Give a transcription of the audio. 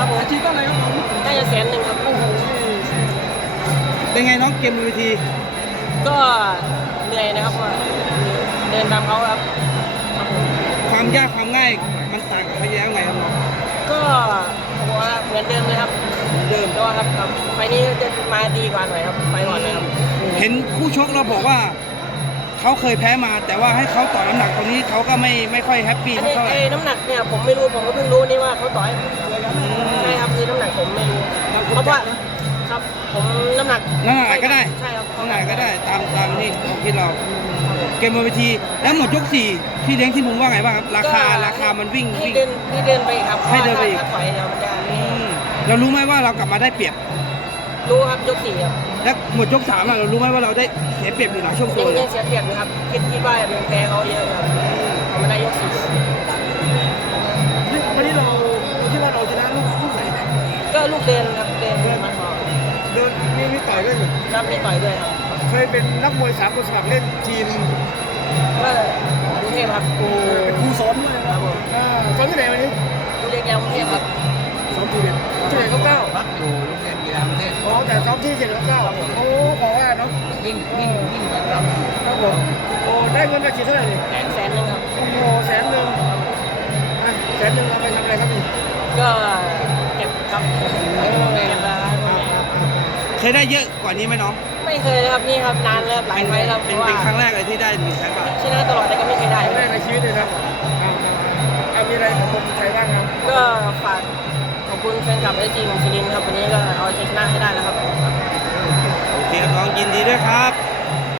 ครับผมอาชีพอะไรครับผมน่าจะแสนหนึ่งครับเป็นไงน้องเกมบนเวที ก็เหนื่อยนะครับว่าเดินตามเขาครับครับผมความยากความง่ายมันต่างกับไฟล์ที่แล้วไงครับน้องก็ผมว่าเหมือนเดิมเลยครับเหมือนเดิมก็ครับครับไฟล์นี้จะมาดีกว่าหน่อยครับไฟล์ก่อนนะครับเห็นคู่ชกเราบอกว่าเขาเคยแพ้มา แต่ว่าให้เขาต่อน้ำหนักตรงนี้เขาก็ไม่ไม่ค่อยแฮปปี้อันเท่านี้ไหร่ไอ้น้ำหนักเนี่ยผมไม่รู้ผมก็เพิ่งรู้นี่ว่าเขาต่อย เพราะว่าครับผมน้ำหนักน้ำหนักไหนก็ได้ ใช่ครับน้ำหนักก็ได้ตามตามนี่ของที่เรา เกมบนเวทีแล้วหมดยกสี่พี่เลี้ยงที่มุมว่าไงบ้างครับราคาราคามันวิ่งให้วิ่ง เดินให้เดินไปครับให้เดินไปอีก ถ้าถอยเดี๋ยวมันจะอืมเรารู้ไหมว่าเรากลับมาได้เปรียบ รู้ครับยกสี่ครับแล้วหมดยกสามอะเรารู้ไหมว่าเราได้เสียเปรียบอยู่หลายช่วงตัยัวงเลยัยงเสียเปรียบอยู่ครับคิดคิดว่าเป็นแพ้เขาเยอะครับเอามาได้ยกสี่วันนี้เราคิดว่าเราชนะลูกลูกไหนเนี่ยก็ลูกเดินครับ เดินมาพอเดินนี่นี่ต่อยด้วยเหรอครับมีต่อยด้วยครับเคยเป็นนักมวยสามคนสมัครเล่นทีมก็กรุงเทพครับโอ้เป็นครูสอนด้วยครับผมอ่าสอนที่ไหนวันนี้ลูกเรียนยาวกรุงเทพครับสอนที่เด็ดที่ไหนเขาเก้าพักอยู่โรงเรียนกีฬาประเทศอ๋อแต่ซ้อมที่เจ็ดเขาเก้าโอ้บอกว่าเนาะวิ่งวิ่งวิ่งกันครับครับผมโอ้ได้เงินมากี่เท่าไหร่นี่แสนแสนหนึ่งครับโอ้โหแสนหนึ่งอะแสนหนึ่งเอาไปทำอะไรครับนี่ก็เก็บครับ เคยได้เยอะกว่านี้ไหมน้อง ไม่เคยเลยครับนี่ครับนานแล้วครับหลายไฟล์แล้วเป็นเพราะเป็นครั้งว่าแรกเลยที่ได้หนึ่งแสนบาทชนะตลอดแต่ก็ไม่เคยได้ครั้งแรกในชีวิตเลยครับอ่าอ่าอ่ามีอะไรขอบคุณใครบ้างครับ ก็ฝากขอบคุณแฟนคลับไอจีของชิลินครับวันนี้ก็เอาชนะให้ได้แล้วครับ โอเคครับน้องยินดีด้วยครับ